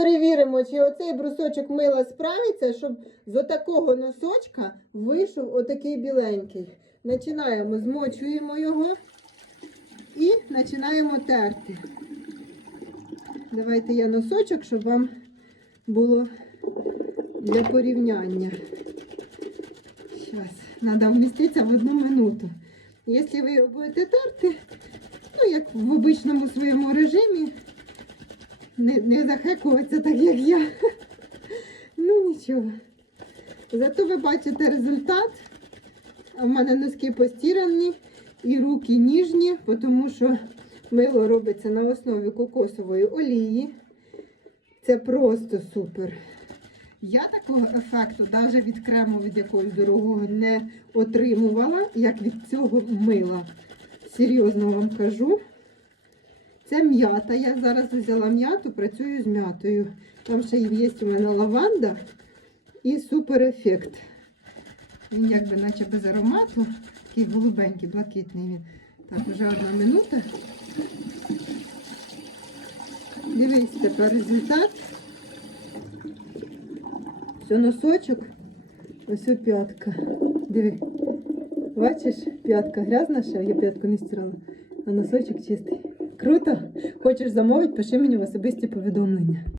перевіримо, чи оцей брусочок мила справиться, щоб з отакого носочка вийшов отакий біленький. Починаємо, змочуємо його і починаємо терти. Давайте я носочок, щоб вам було для порівняння. Зараз, треба вміститися в одну минуту. Якщо ви його будете терти, ну як в обичному своєму режимі, не, не захекуватися так, як я. Ну нічого. Зато ви бачите результат. В мене носки постірані і руки ніжні, тому що мило робиться на основі кокосової олії. Це просто супер. Я такого ефекту навіть від крему від якогось дорогого не отримувала, як від цього мила. Серйозно вам кажу. Це м'ята. Я зараз взяла м'яту, працюю з м'ятою. Там ще є у мене лаванда і супер ефект. Він якби наче без аромату, такий голубенький, блакитний він. Так, вже одна минута. Дивись тепер результат. Все носочок, ось п'ятка. Диви. Бачиш, п'ятка грязна ще, я п'ятку не стирала, а носочок чистий. Круто? Хочеш замовити, пиши мені в особисті повідомлення.